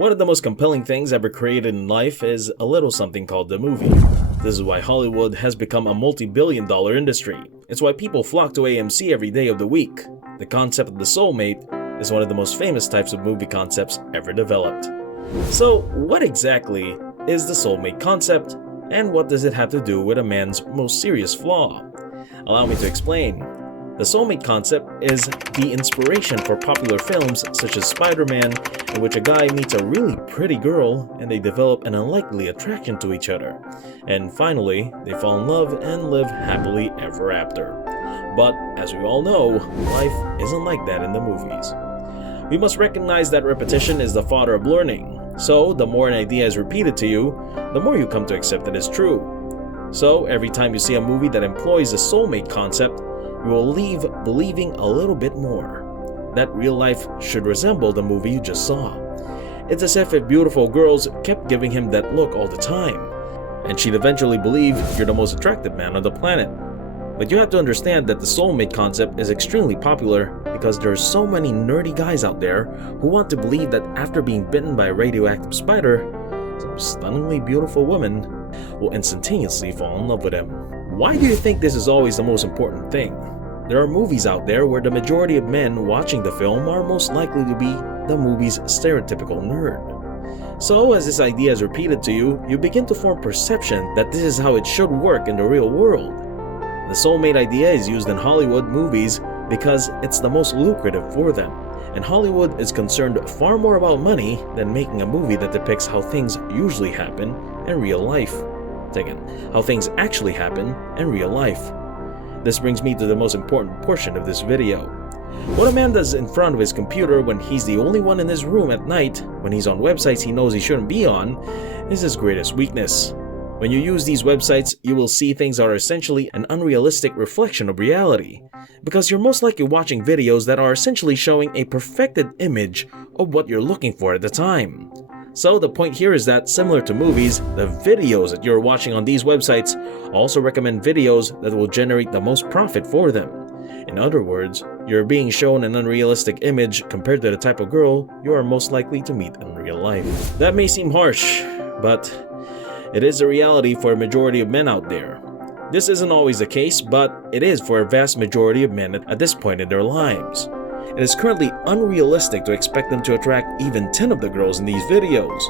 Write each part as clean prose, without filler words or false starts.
One of the most compelling things ever created in life is a little something called the movie. This is why Hollywood has become a multi-billion-dollar industry. It's why people flock to AMC every day of the week. The concept of the soulmate is one of the most famous types of movie concepts ever developed. So, what exactly is the soulmate concept, and what does it have to do with a man's most serious flaw? Allow me to explain. The soulmate concept is the inspiration for popular films such as Spiderman, in which a guy meets a really pretty girl and they develop an unlikely attraction to each other. And finally, they fall in love and live happily ever after. But as we all know, life isn't like that in the movies. We must recognize that repetition is the father of learning. So, the more an idea is repeated to you, the more you come to accept it as true. So, every time you see a movie that employs the soulmate concept, you will leave believing a little bit more. That real life should resemble the movie you just saw. It's as if beautiful girls kept giving him that look all the time, and she'd eventually believe you're the most attractive man on the planet. But you have to understand that the soulmate concept is extremely popular because there's so many nerdy guys out there who want to believe that after being bitten by a radioactive spider, some stunningly beautiful woman will instantaneously fall in love with him. Why do you think this is always the most important thing? There are movies out there where the majority of men watching the film are most likely to be the movie's stereotypical nerd. So, as this idea is repeated to you, you begin to form perception that this is how it should work in the real world. The soulmate idea is used in Hollywood movies because it's the most lucrative for them, and Hollywood is concerned far more about money than making a movie that depicts how things usually happen in real life. Again, how things actually happen in real life. This brings me to the most important portion of this video. What a man does in front of his computer when he's the only one in his room at night, when he's on websites he knows he shouldn't be on, is his greatest weakness. When you use these websites, you will see things that are essentially an unrealistic reflection of reality, because you're most likely watching videos that are essentially showing a perfected image of what you're looking for at the time. So the point here is that, similar to movies, the videos that you're watching on these websites also recommend videos that will generate the most profit for them. In other words, you're being shown an unrealistic image compared to the type of girl you are most likely to meet in real life. That may seem harsh, but it is a reality for a majority of men out there. This isn't always the case, but it is for a vast majority of men at this point in their lives. It is currently unrealistic to expect them to attract even 10 of the girls in these videos.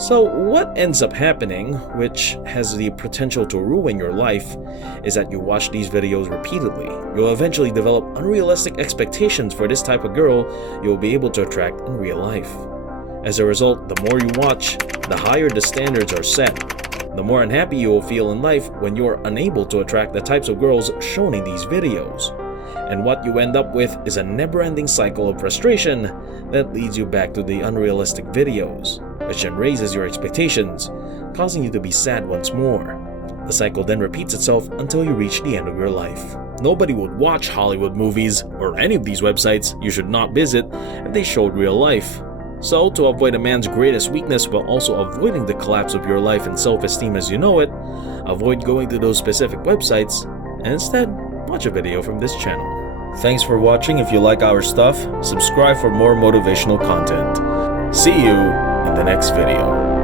So what ends up happening, which has the potential to ruin your life, is that you watch these videos repeatedly. You'll eventually develop unrealistic expectations for this type of girl you'll be able to attract in real life. As a result, the more you watch, the higher the standards are set. The more unhappy you will feel in life when you are unable to attract the types of girls shown in these videos. And what you end up with is a never-ending cycle of frustration that leads you back to the unrealistic videos, which then raises your expectations, causing you to be sad once more. The cycle then repeats itself until you reach the end of your life. Nobody would watch Hollywood movies or any of these websites you should not visit if they showed real life. So, to avoid a man's greatest weakness while also avoiding the collapse of your life and self-esteem as you know it, avoid going to those specific websites and instead watch a video from this channel. Thanks for watching. If you like our stuff, subscribe for more motivational content. See you in the next video.